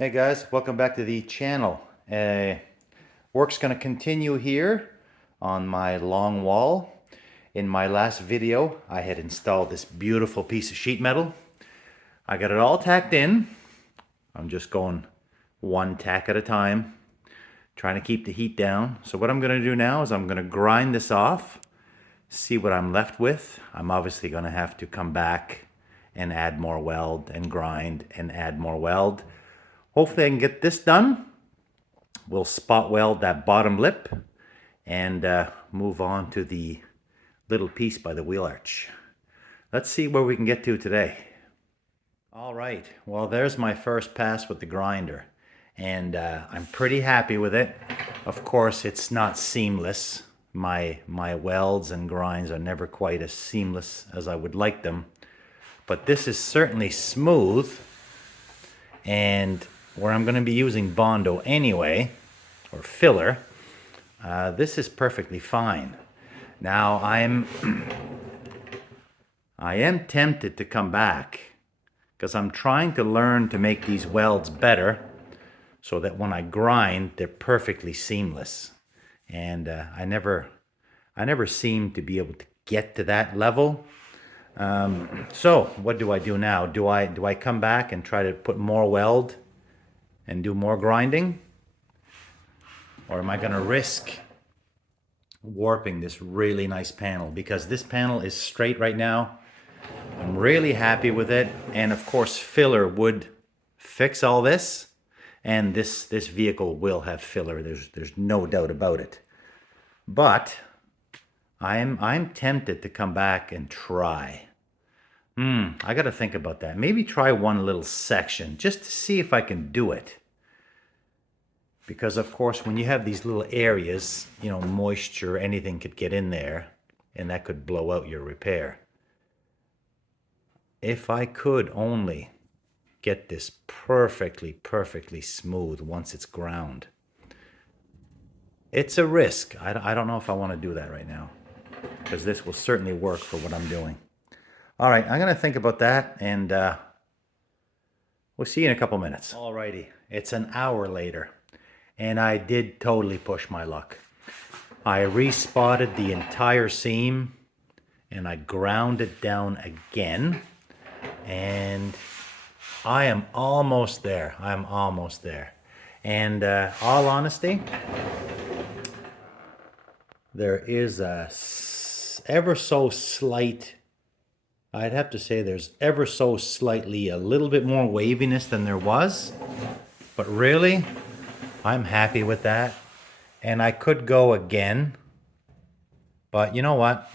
Hey guys, welcome back to the channel. Work's going to continue here on my long wall. In my last video, I had installed this beautiful piece of sheet metal. I got it all tacked in. I'm just going one tack at a time, trying to keep the heat down. So what I'm going to do now is I'm going to grind this off, see what I'm left with. I'm obviously going to have to come back and add more weld and grind and add more weld. Hopefully I can get this done. We'll spot weld that bottom lip and move on to the little piece by the wheel arch. Let's see where we can get to today. All right, well there's my first pass with the grinder and I'm pretty happy with it. Of course it's not seamless. My welds and grinds are never quite as seamless as I would like them, but this is certainly smooth. And where I'm going to be using Bondo anyway, or filler, this is perfectly fine. Now I am tempted to come back because I'm trying to learn to make these welds better so that when I grind they're perfectly seamless. And I never seem to be able to get to that level. So what do I do now? Do I come back and try to put more weld and do more grinding? Or am I going to risk warping this really nice panel? Because this panel is straight right now. I'm really happy with it. And of course filler would fix all this. And this vehicle will have filler. There's no doubt about it. But I'm tempted to come back and try. I got to think about that. Maybe try one little section just to see if I can do it. Because of course, when you have these little areas, you know, moisture, anything could get in there and that could blow out your repair. If I could only get this perfectly smooth once it's ground. It's a risk. I don't know if I want to do that right now, because this will certainly work for what I'm doing. All right, I'm going to think about that, and we'll see you in a couple minutes. Alrighty, it's an hour later, and I did totally push my luck. I respotted the entire seam, and I ground it down again, and I am almost there. I'm almost there. And all honesty, there is a ever so slight, I'd have to say there's ever so slightly a little bit more waviness than there was, but really I'm happy with that. And I could go again, but you know what,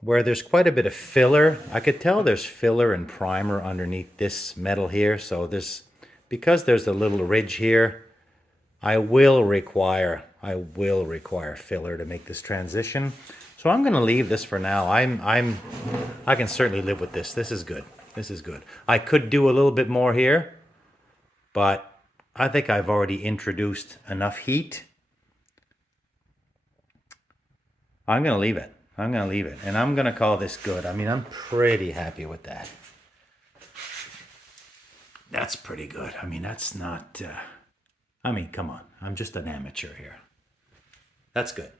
where there's quite a bit of filler, I could tell there's filler and primer underneath this metal here. So because there's a little ridge here, I will require filler to make this transition. So I'm going to leave this for now. I can certainly live with this. This is good. This is good. I could do a little bit more here, but I think I've already introduced enough heat. I'm going to leave it. I'm going to leave it. And I'm going to call this good. I mean, I'm pretty happy with that. That's pretty good. I mean, that's not... I mean, come on. I'm just an amateur here. That's good.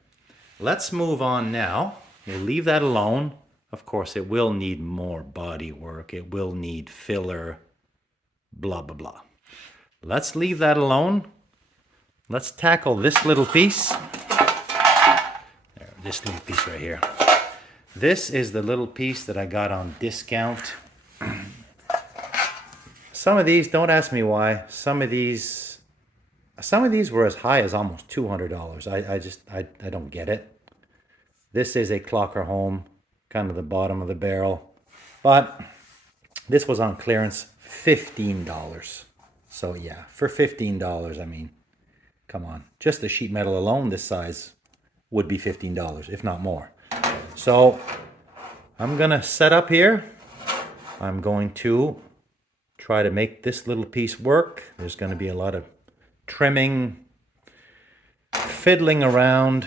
Let's move on now. We'll leave that alone. Of course, it will need more body work. It will need filler, blah, blah, blah. Let's leave that alone. Let's tackle this little piece. There, this little piece right here. This is the little piece that I got on discount. Some of these, don't ask me why, some of these were as high as almost $200. I don't get it. This is a Clocker Home, kind of the bottom of the barrel. But this was on clearance, $15. So yeah, for $15, I mean, come on. Just the sheet metal alone this size would be $15, if not more. So I'm going to set up here. I'm going to try to make this little piece work. There's going to be a lot of trimming, fiddling around.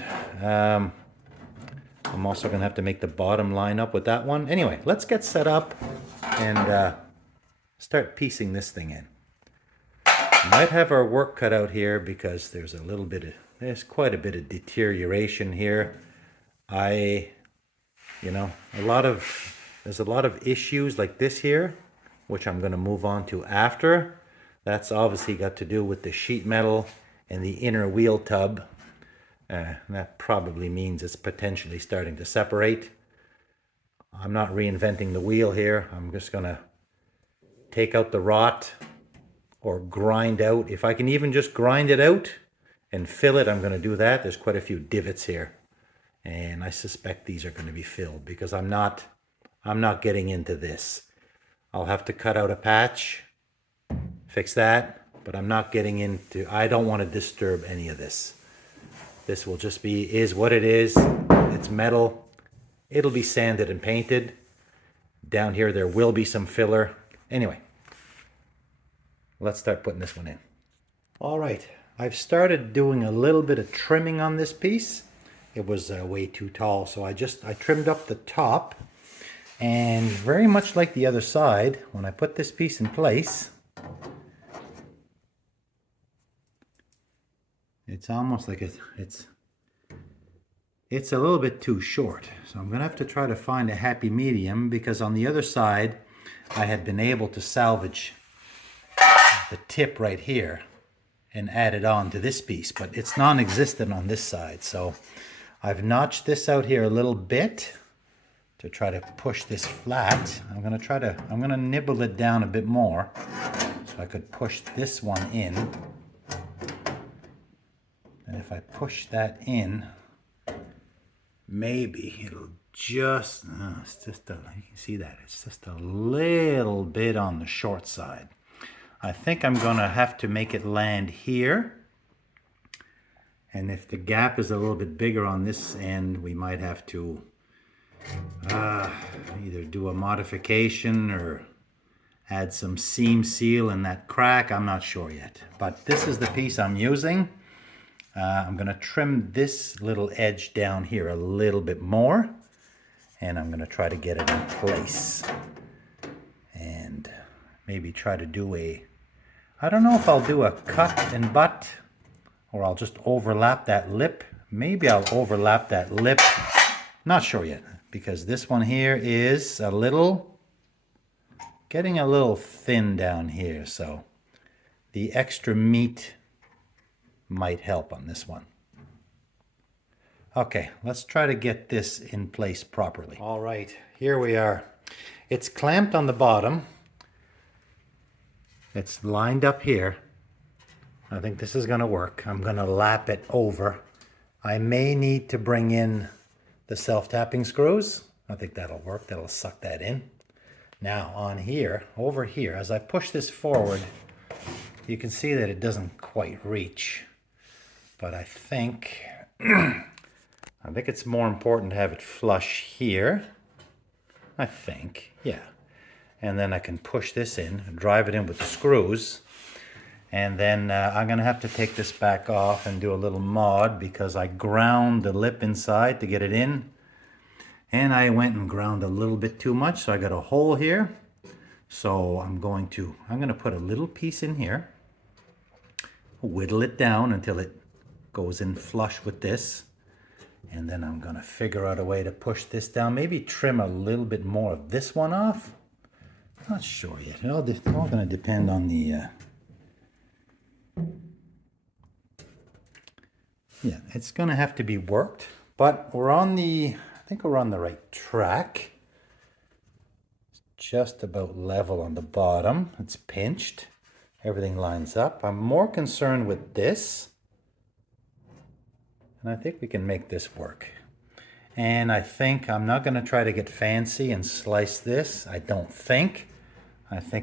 I'm also going to have to make the bottom line up with that one. Anyway, let's get set up and start piecing this thing in. Might have our work cut out here because there's quite a bit of deterioration here. You know, there's a lot of issues like this here, which I'm going to move on to after. That's obviously got to do with the sheet metal and the inner wheel tub. That probably means it's potentially starting to separate. I'm not reinventing the wheel here. I'm just going to take out the rot or grind out. If I can even just grind it out and fill it, I'm going to do that. There's quite a few divots here, and I suspect these are going to be filled because I'm not getting into this. I'll have to cut out a patch, fix that, but I'm not getting into, I don't want to disturb any of this. This will just is what it is. It's metal. It'll be sanded and painted. Down here there will be some filler. Anyway, let's start putting this one in. All right, I've started doing a little bit of trimming on this piece. It was way too tall, so I trimmed up the top. And very much like the other side, when I put this piece in place, it's almost like it's a little bit too short. So I'm going to have to try to find a happy medium, because on the other side, I had been able to salvage the tip right here and add it on to this piece, but it's non-existent on this side. So I've notched this out here a little bit to try to push this flat. I'm going to nibble it down a bit more so I could push this one in. And if I push that in, maybe it'll just, you can see that, it's just a little bit on the short side. I think I'm going to have to make it land here. And if the gap is a little bit bigger on this end, we might have to either do a modification or add some seam seal in that crack. I'm not sure yet, but this is the piece I'm using. I'm going to trim this little edge down here a little bit more, and I'm going to try to get it in place and maybe try to do I don't know if I'll do a cut and butt or I'll just overlap that lip. Maybe I'll overlap that lip. Not sure yet, because this one here is getting a little thin down here, so the extra meat might help on this one. Okay, let's try to get this in place properly. All right, here we are. It's clamped on the bottom. It's lined up here. I think this is going to work. I'm going to lap it over. I may need to bring in the self-tapping screws. I think that'll work. That'll suck that in. Now on here, over here, as I push this forward, you can see that it doesn't quite reach. But I think it's more important to have it flush here. I think, yeah. And then I can push this in, drive it in with the screws. And then I'm going to have to take this back off and do a little mod, because I ground the lip inside to get it in. And I went and ground a little bit too much, so I got a hole here. So I'm going to put a little piece in here, whittle it down until it goes in flush with this. And then I'm going to figure out a way to push this down, maybe trim a little bit more of this one off. Not sure yet. It's all going to depend on the... Yeah, it's going to have to be worked, but I think we're on the right track. It's just about level on the bottom. It's pinched. Everything lines up. I'm more concerned with this, and I think we can make this work. And I think I'm not going to try to get fancy and slice this. I think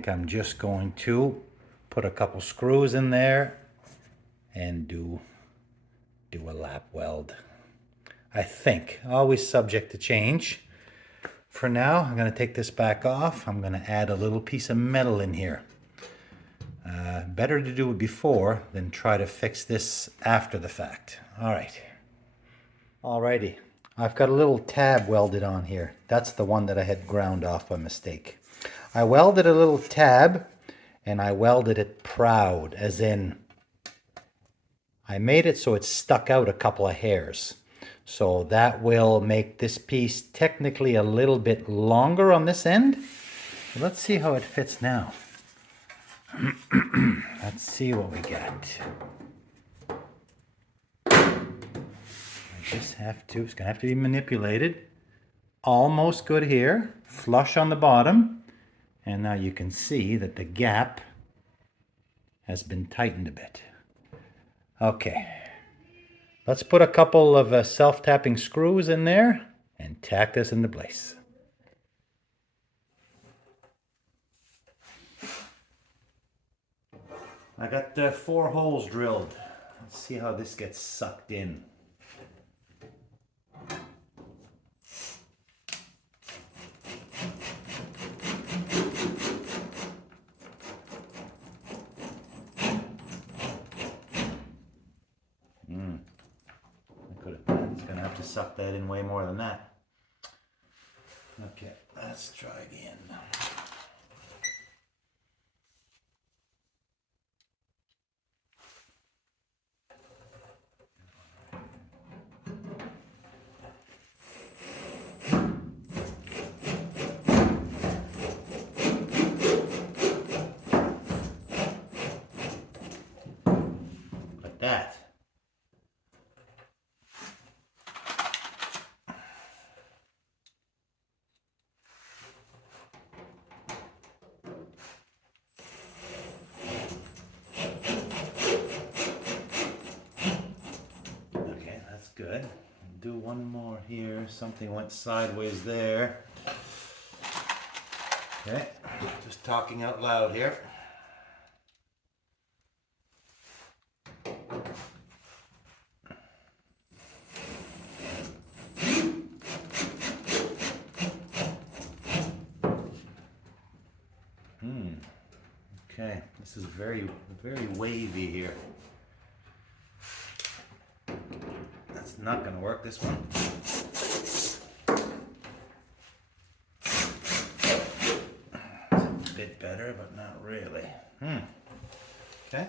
I'm just going to put a couple screws in there and do a lap weld. I think, always subject to change. For now, I'm going to take this back off. I'm going to add a little piece of metal in here. Better to do it before than try to fix this after the fact. All right. Alrighty. I've got a little tab welded on here. That's the one that I had ground off by mistake. I welded a little tab, and I welded it proud, as in I made it so it stuck out a couple of hairs. So that will make this piece technically a little bit longer on this end. Let's see how it fits now. Let's see what we got. I just have to, it's gonna have to be manipulated. Almost good here, flush on the bottom. And now you can see that the gap has been tightened a bit. Okay, let's put a couple of self-tapping screws in there and tack this into place. I got 4 holes drilled. Let's see how this gets sucked in. It's gonna have to suck that in way more than that. Okay, let's try again. Like that. Good. Do one more here. Something went sideways there. Okay, just talking out loud here. Okay, this is very wavy here. That's not going to work, this one. It's a bit better, but not really. Okay.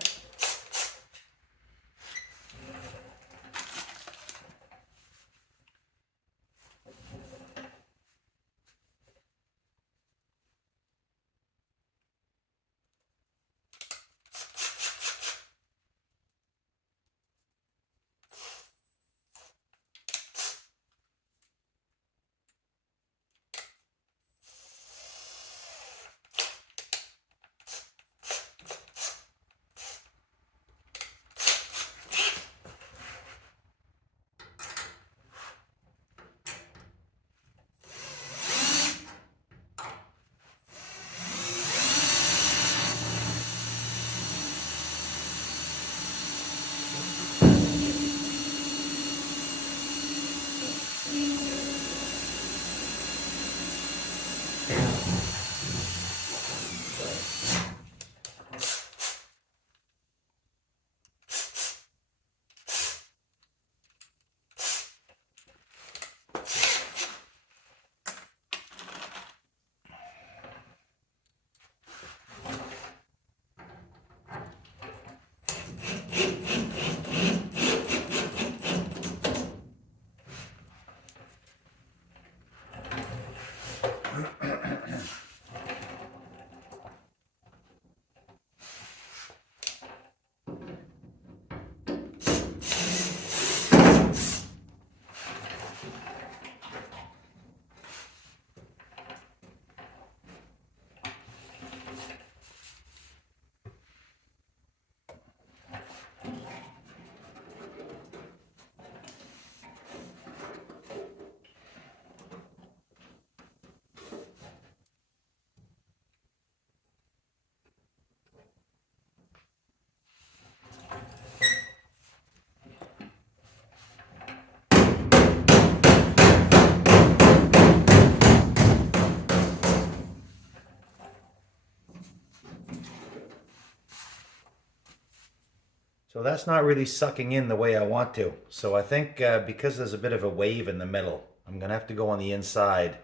So that's not really sucking in the way I want to. So I think because there's a bit of a wave in the middle, I'm gonna have to go on the inside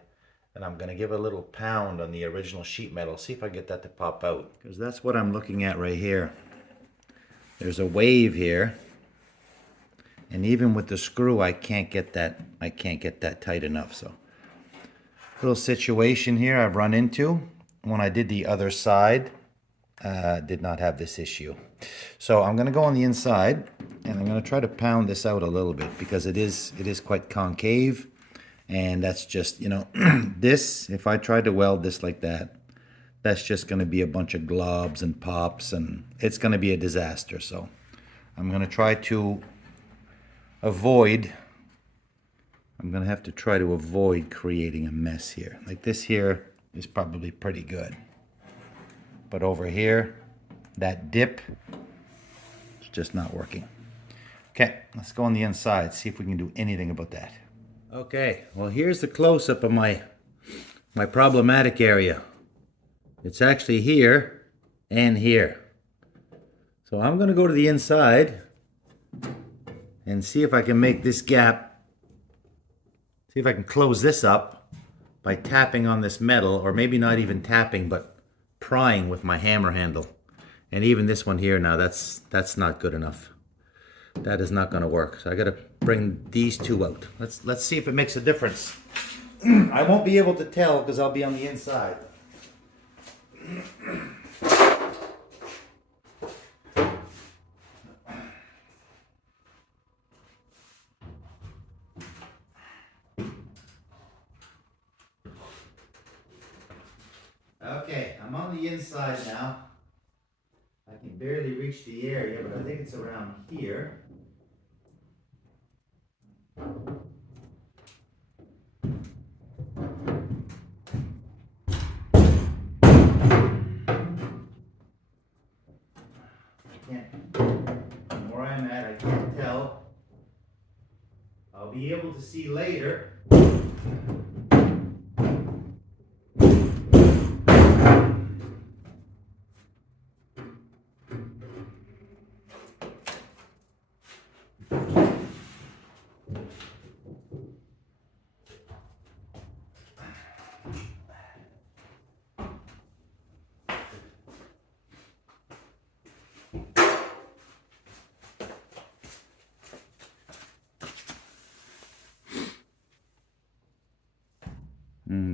And I'm gonna give it a little pound on the original sheet metal, see if I get that to pop out. Because that's what I'm looking at right here. There's a wave here. And even with the screw, I can't get that tight enough. So, little situation here I've run into. When I did the other side, did not have this issue. So I'm going to go on the inside, and I'm going to try to pound this out a little bit because it is quite concave, and that's just, you know, this, if I try to weld this like that, that's just going to be a bunch of globs and pops, and it's going to be a disaster. So I'm going to try to avoid, I'm going to have to try to avoid creating a mess here. Like this here is probably pretty good. But over here, that dip, it's just not working. Okay, let's go on the inside, see if we can do anything about that. Okay, well here's the close-up of my problematic area. It's actually here and here. So I'm gonna go to the inside and see if I can make this gap, see if I can close this up by tapping on this metal, or maybe not even tapping, but prying with my hammer handle. And even this one here now, that's not good enough. That is not going to work. So I got to bring these two out. Let's see if it makes a difference. I won't be able to tell because I'll be on the inside. Okay, I'm on the inside now. I can barely reach the area, but I think it's around here. From where I'm at, I can't tell. I'll be able to see later.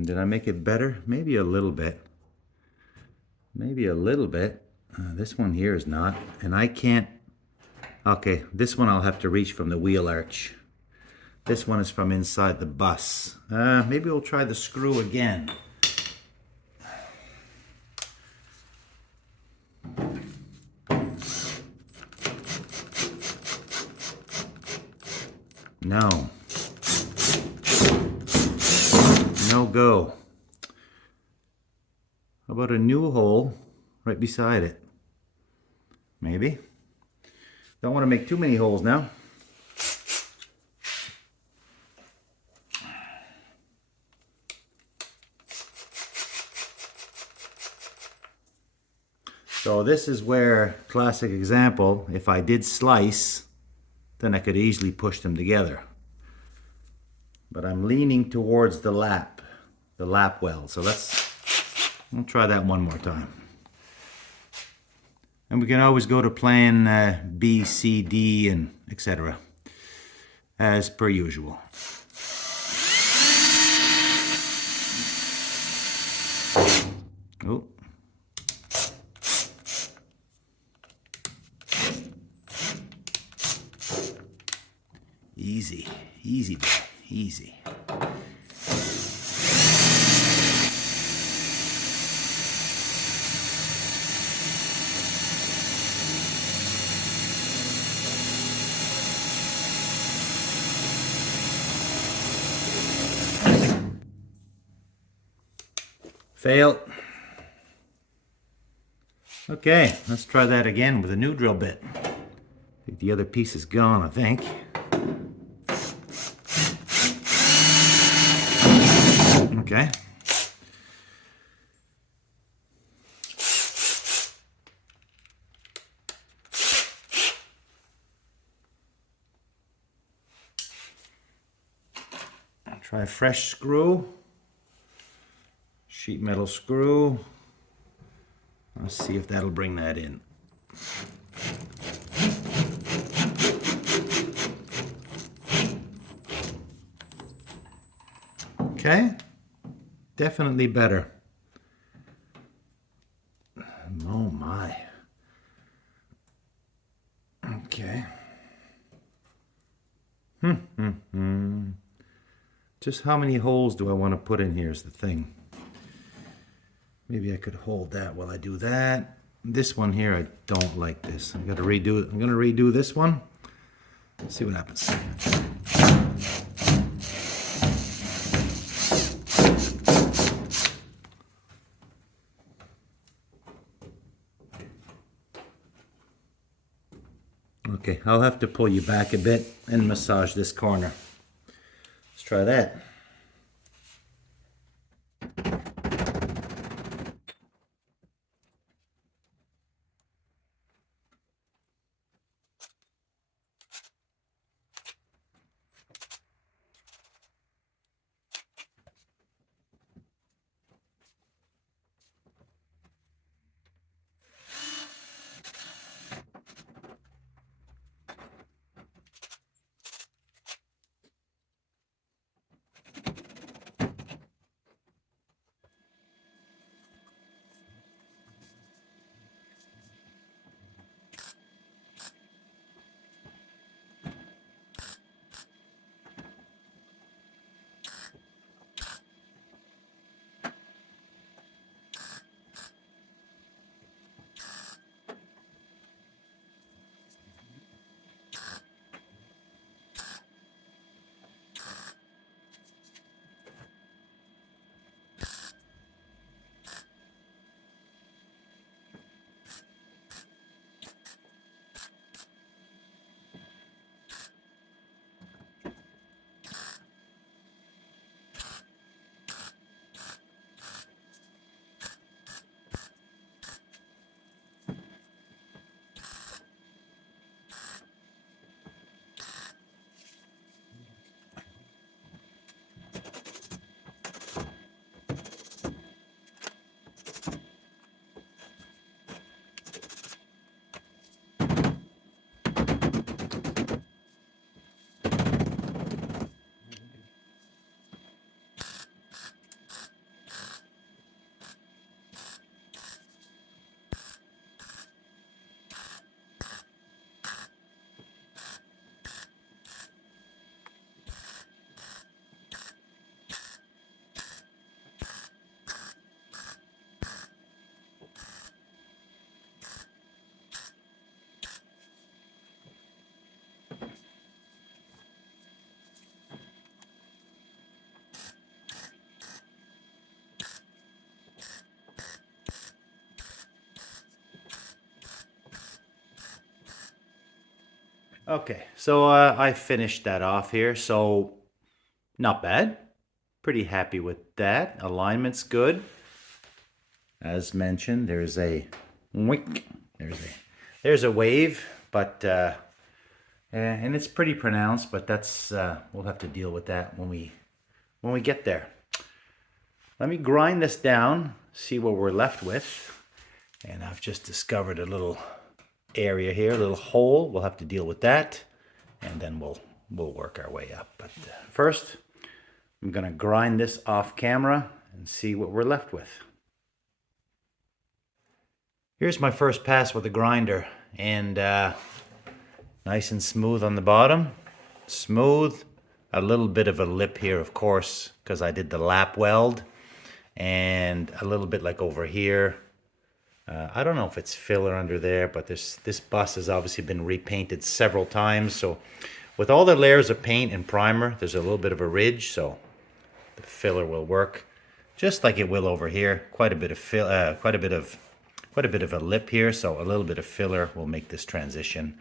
Did I make it better? Maybe a little bit. Maybe a little bit. This one here is not. And I can't... Okay, this one I'll have to reach from the wheel arch. This one is from inside the bus. Maybe we'll try the screw again. No. No go. How about a new hole right beside it? Maybe. Don't want to make too many holes now. So this is where, classic example, if I did slice, then I could easily push them together. But I'm leaning towards the lap weld. So we'll try that one more time. And we can always go to plan B, C, D, and etc. as per usual. Oh. Easy, easy, easy. Fail. Okay, let's try that again with a new drill bit. I think the other piece is gone, I think. Okay. I'll try a fresh screw. sheet metal screw. Let's see if that'll bring that in. Okay, definitely better. Oh my. Okay. Just how many holes do I want to put in here is the thing. Maybe I could hold that while I do that. This one here, I don't like this. I'm gonna redo this one. See what happens. Okay, I'll have to pull you back a bit and massage this corner. Let's try that. Okay, so I finished that off here, so not bad. Pretty happy with that. Alignment's good. As mentioned, there's a wink, there's a wave, but and it's pretty pronounced, but that's we'll have to deal with that when we get there. Let me grind this down, see what we're left with. And I've just discovered a little area here, a little hole. We'll have to deal with that, and then we'll work our way up. But first, I'm gonna grind this off camera and see what we're left with. Here's my first pass with the grinder, and nice and smooth on the bottom. Smooth, a little bit of a lip here, of course, because I did the lap weld, and a little bit like over here. I don't know if it's filler under there, but this bus has obviously been repainted several times. So with all the layers of paint and primer, there's a little bit of a ridge, so the filler will work just like it will over here. Quite a bit of a lip here, so a little bit of filler will make this transition.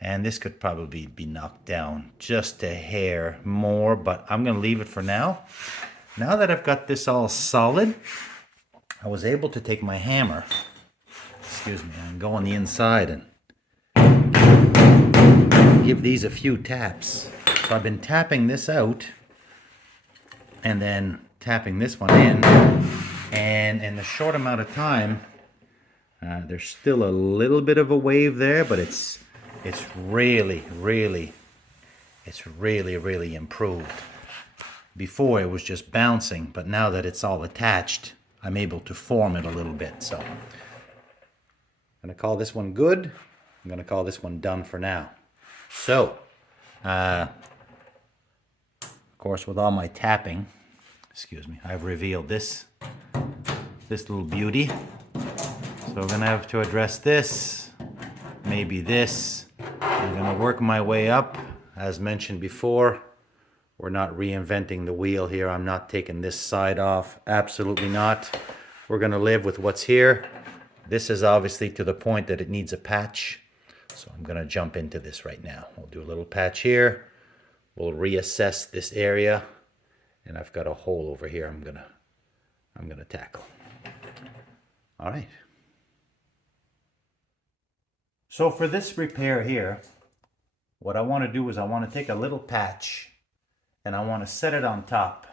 And this could probably be knocked down just a hair more, but I'm going to leave it for now. Now that I've got this all solid, I was able to take my hammer, excuse me, and go on the inside and give these a few taps. So I've been tapping this out and then tapping this one in And in a short amount of time, there's still a little bit of a wave there, but it's really, really, it's really, really improved. Before it was just bouncing, but now that it's all attached, I'm able to form it a little bit. So I'm gonna call this one good. I'm gonna call this one done for now. So, of course, with all my tapping, excuse me, I've revealed this little beauty. So we're gonna have to address this, maybe this. I'm gonna work my way up. As mentioned before, we're not reinventing the wheel here. I'm not taking this side off, absolutely not. We're gonna live with what's here. This is obviously to the point that it needs a patch. So I'm gonna jump into this right now. We'll do a little patch here. We'll reassess this area. And I've got a hole over here I'm gonna tackle. All right. So for this repair here, what I want to do is I want to take a little patch and I want to set it on top.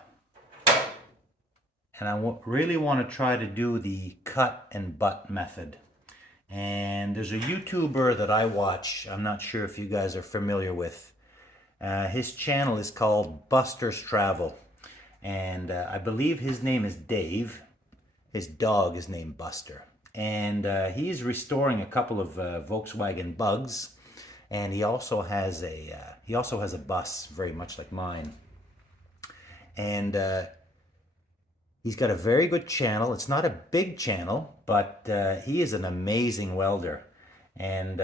And I really want to try to do the cut and butt method. And there's a YouTuber that I watch. I'm not sure if you guys are familiar with. His channel is called Buster's Travel. And I believe his name is Dave. His dog is named Buster. And he is restoring a couple of Volkswagen Bugs. And he also has a bus very much like mine. And he's got a very good channel. It's not a big channel, but he is an amazing welder. And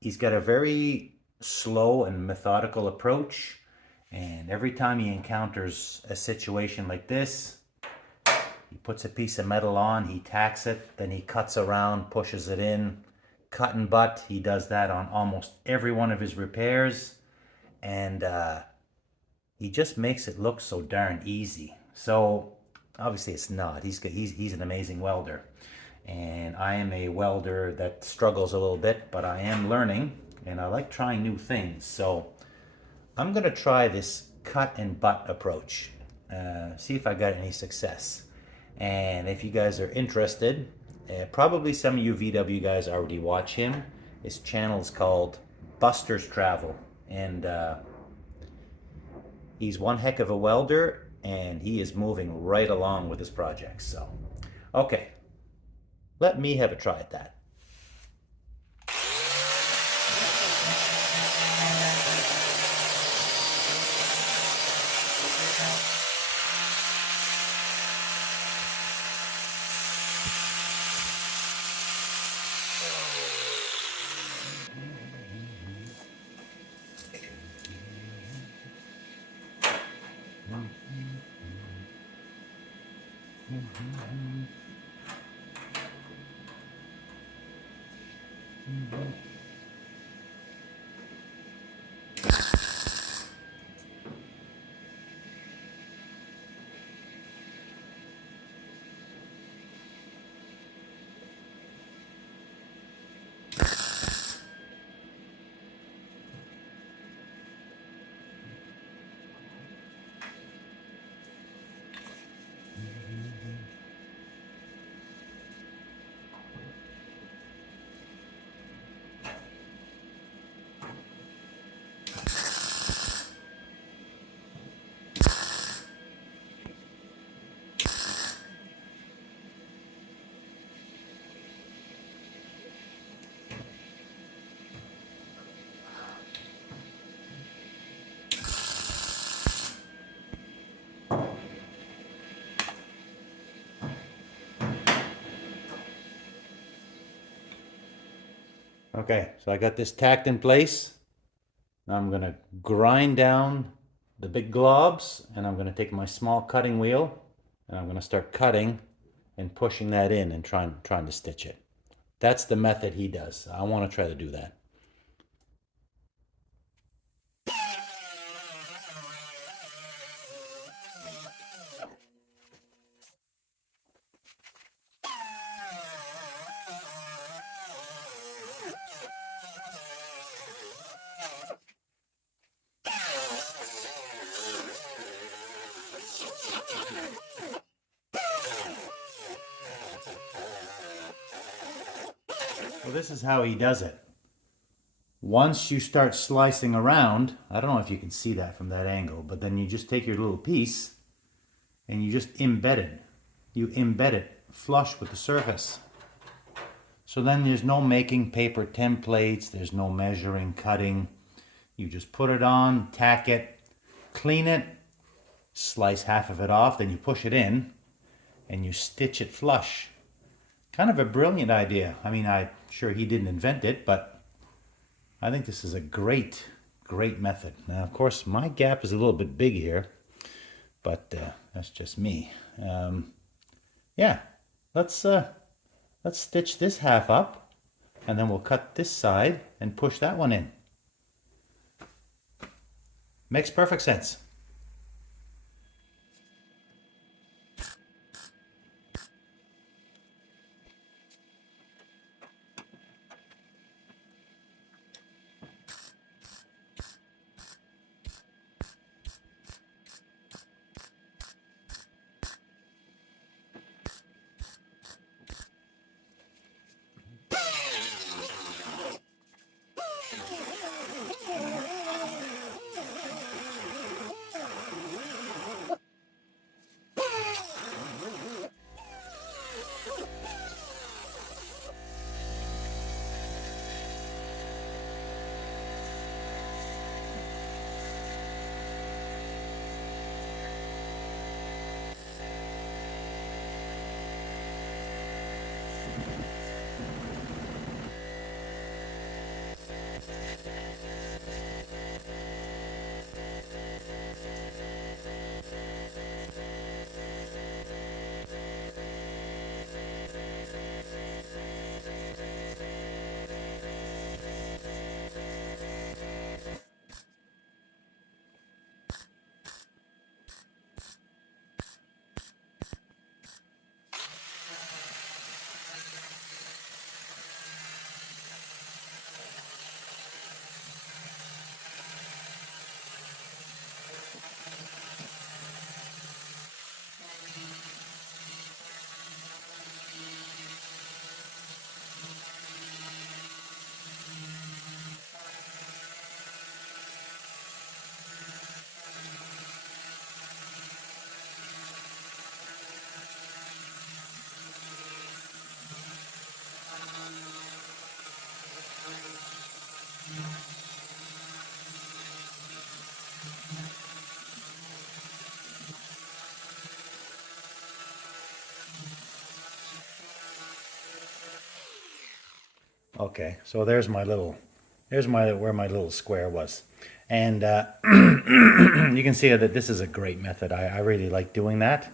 he's got a very slow and methodical approach. And every time he encounters a situation like this, he puts a piece of metal on, he tacks it, then he cuts around, pushes it in. Cut and butt, he does that on almost every one of his repairs. And he just makes it look so darn easy. So obviously it's not. He's an amazing welder. And I am a welder that struggles a little bit, but I am learning and I like trying new things. So I'm gonna try this cut and butt approach. See if I got any success. And if you guys are interested, probably some of you VW guys already watch him. His channel is called Buster's Travel. And he's one heck of a welder and he is moving right along with his projects. So, okay, let me have a try at that. Okay, so I got this tacked in place. Now I'm gonna grind down the big globs and I'm gonna take my small cutting wheel and I'm gonna start cutting and pushing that in and trying to stitch it. That's the method he does. I wanna try to do that. So this is how he does it. Once you start slicing around, I don't know if you can see that from that angle, but then you just take your little piece and you just embed it. You embed it flush with the surface. So then there's no making paper templates, there's no measuring, cutting. You just put it on, tack it, clean it, slice half of it off, then you push it in and you stitch it flush. Kind of a brilliant idea. I mean, I'm sure he didn't invent it, but I think this is a great method. Now, of course, my gap is a little bit big here, but that's just me. Yeah, let's stitch this half up, and then we'll cut this side and push that one in. Makes perfect sense. Okay, so there's my little, where my little square was. And you can see that this is a great method. I really like doing that.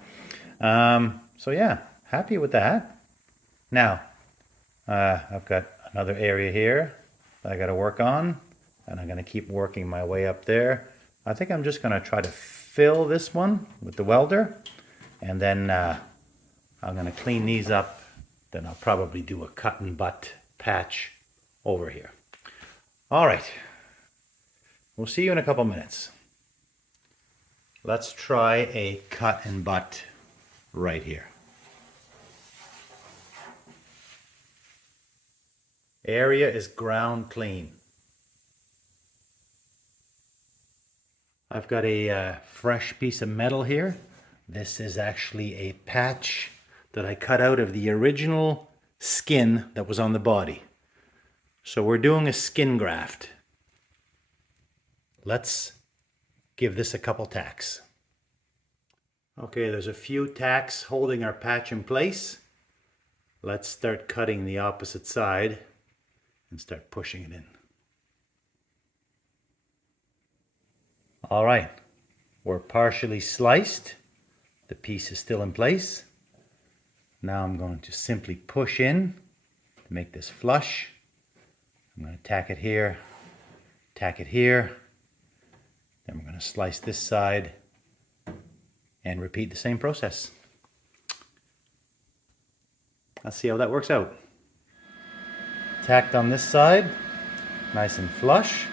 So yeah, happy with that. Now, I've got another area here that I got to work on, and I'm going to keep working my way up there. I think I'm just going to try to fill this one with the welder, and then I'm going to clean these up. Then I'll probably do a cut and butt patch over here. All right, we'll see you in a couple minutes. Let's try a cut and butt right here. Area is ground clean. I've got a fresh piece of metal here. This is actually a patch that I cut out of the original skin that was on the body. So we're doing a skin graft. Let's give this a couple tacks. Okay, there's a few tacks holding our patch in place. Let's start cutting the opposite side and start pushing it in. All right, we're partially sliced. The piece is still in place. Now I'm going to simply push in to make this flush. I'm going to tack it here, then we're going to slice this side and repeat the same process. Let's see how that works out. Tacked on this side, nice and flush.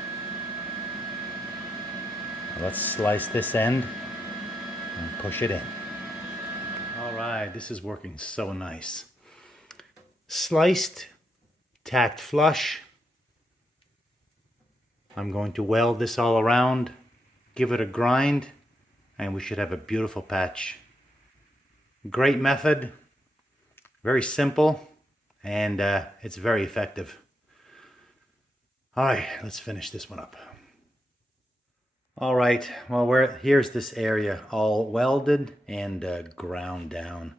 Let's slice this end and push it in. All right, this is working so nice. Sliced tacked flush. I'm going to weld this all around, give it a grind, and we should have a beautiful patch. Great method, very simple, and it's very effective. All right, let's finish this one up. All right, well, here's this area all welded and ground down.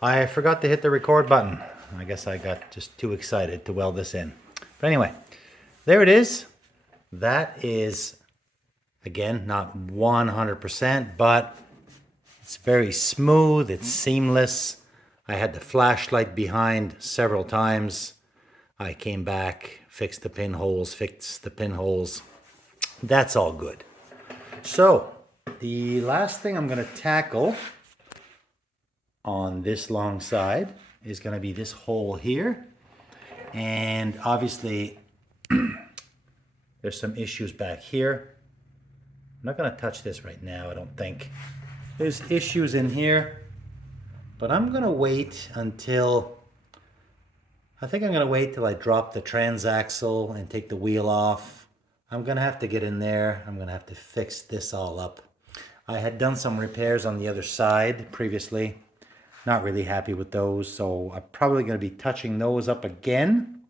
I forgot to hit the record button. I guess I got just too excited to weld this in. But anyway, there it is. That is, again, not 100%, but it's very smooth, it's seamless. I had the flashlight behind several times. I came back, fixed the pinholes. That's all good. So, the last thing I'm going to tackle on this long side is going to be this hole here. And obviously, there's some issues back here. I'm not going to touch this right now, I don't think. There's issues in here, but I'm going to wait until, I think I'm going to wait till I drop the transaxle and take the wheel off. I'm going to have to get in there. I'm going to have to fix this all up. I had done some repairs on the other side previously. Not really happy with those, so I'm probably going to be touching those up again.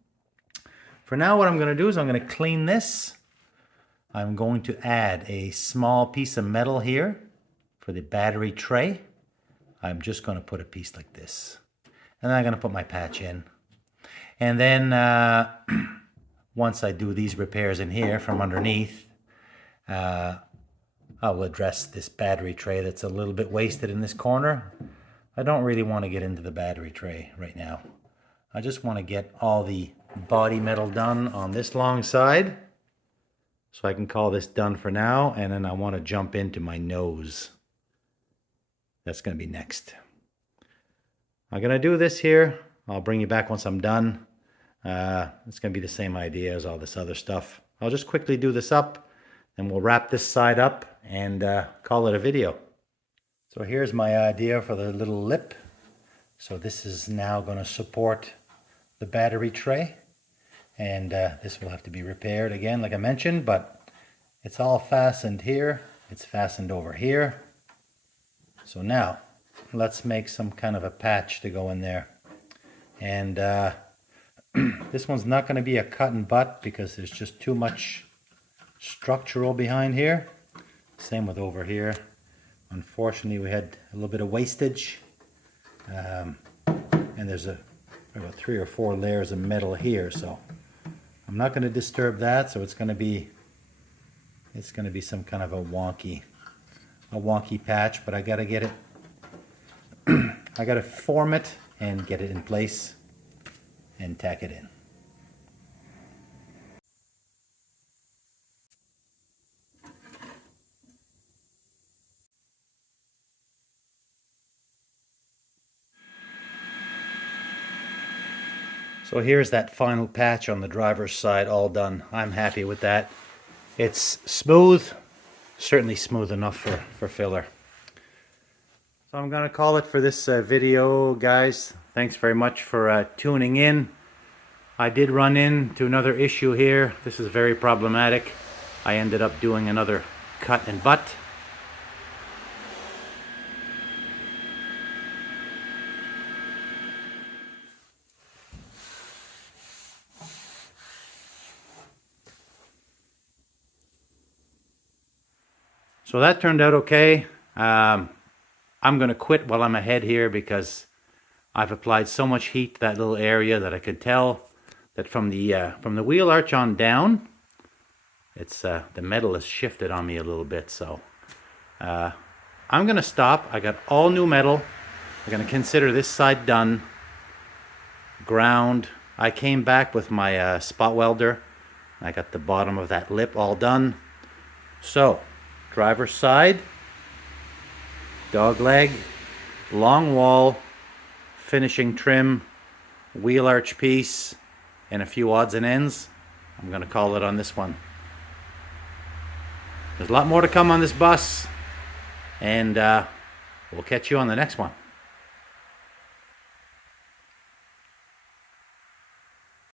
For now, what I'm going to do is I'm going to clean this. I'm going to add a small piece of metal here for the battery tray. I'm just going to put a piece like this. And then I'm going to put my patch in. And then once I do these repairs in here from underneath, I will address this battery tray that's a little bit wasted in this corner. I don't really want to get into the battery tray right now. I just want to get all the body metal done on this long side. So I can call this done for now, and then I want to jump into my nose. That's going to be next. I'm going to do this here. I'll bring you back once I'm done. It's going to be the same idea as all this other stuff. I'll just quickly do this up, and we'll wrap this side up and call it a video. So here's my idea for the little lip. So this is now going to support the battery tray. And this will have to be repaired again, like I mentioned, but it's all fastened here. It's fastened over here. So now, let's make some kind of a patch to go in there. And this one's not going to be a cut and butt because there's just too much structural behind here. Same with over here. Unfortunately, we had a little bit of wastage. And there's about 3 or 4 layers of metal here, so I'm not going to disturb that. So it's going to be some kind of a wonky patch, but I got to get it I got to form it and get it in place and tack it in. So here's that final patch on the driver's side, all done. I'm happy with that. It's smooth, certainly smooth enough for filler. So I'm going to call it for this video, guys. Thanks very much for tuning in. I did run into another issue here. This is very problematic. I ended up doing another cut and butt. So that turned out okay. I'm going to quit while I'm ahead here because I've applied so much heat to that little area that I could tell that from the wheel arch on down, it's the metal has shifted on me a little bit. So I'm going to stop. I got all new metal. I'm going to consider this side done. Ground. I came back with my spot welder. I got the bottom of that lip all done. So driver's side, dog leg, long wall, finishing trim, wheel arch piece, and a few odds and ends. I'm going to call it on this one. There's a lot more to come on this bus, and we'll catch you on the next one.